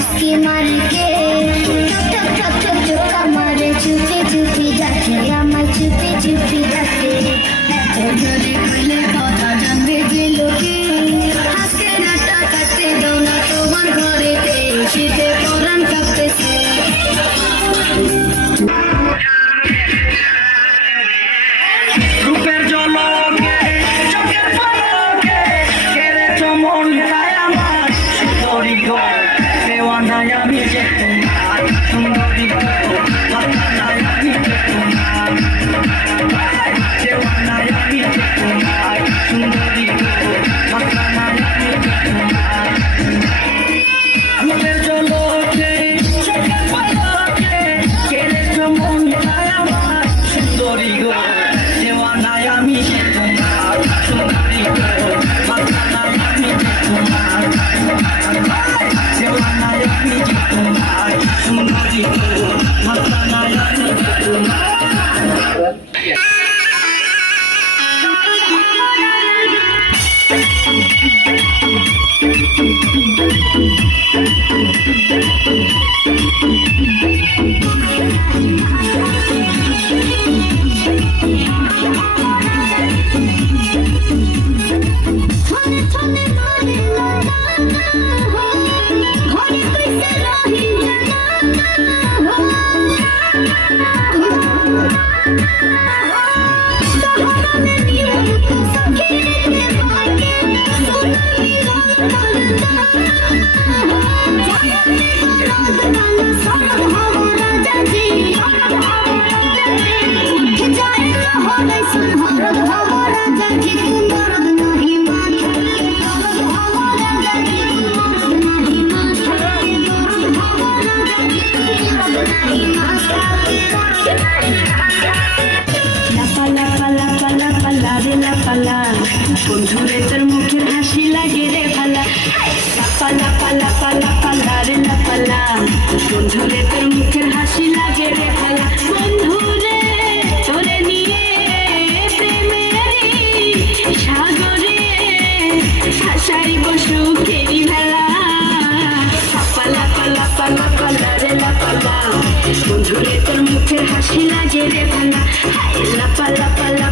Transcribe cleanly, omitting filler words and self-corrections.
उसकी मार के हमारे चुपी चुपी जाके আমার চুপি চুপি যাকে যদি কইলে কথা জানবে যে লোকে আজকে রাতটা কাটতে দাও না তোমার ঘরেতে শীতে পরাণ কাঁপতেছে রূপের জলকে চোখের পলকে কেড়েছ মনটায় আমার সুন্দরী গো দেওয়ানায় আমি যে তোমার সুন্দরী গো দেওয়ানায় আমি যে তোমার দেওয়ানায় আমি যে তোমার সুন্দরী গো দেওয়ানায় আমি যে তোমার রূপের জলকে চোখের পলকে কেড়েছ মনটায় আমার সুন্দরী গো দেওয়ানায় আমি যে তোমার সুন্দরী গো দেওয়ানায় আমি যে তোমার দেওয়ানায় আমি যে তোমার সুন্দরী গো দেওয়ানায় আমি যে তোমার বন্ধুরে তোর মুখের হাসি লাগে রে পালা পালা পালা পালা পালা রে পালা বন্ধুরে তোর মুখের হাসি লাগে রে পালা বন্ধুরে তোরে নিয়ে প্রেমের সাগরে ভাসাই বসু কেরি ভেলা পালা পালা পালা পালা রে পালা বন্ধুরে তোর মুখের হাসি লাগে রে পালা পালা পালা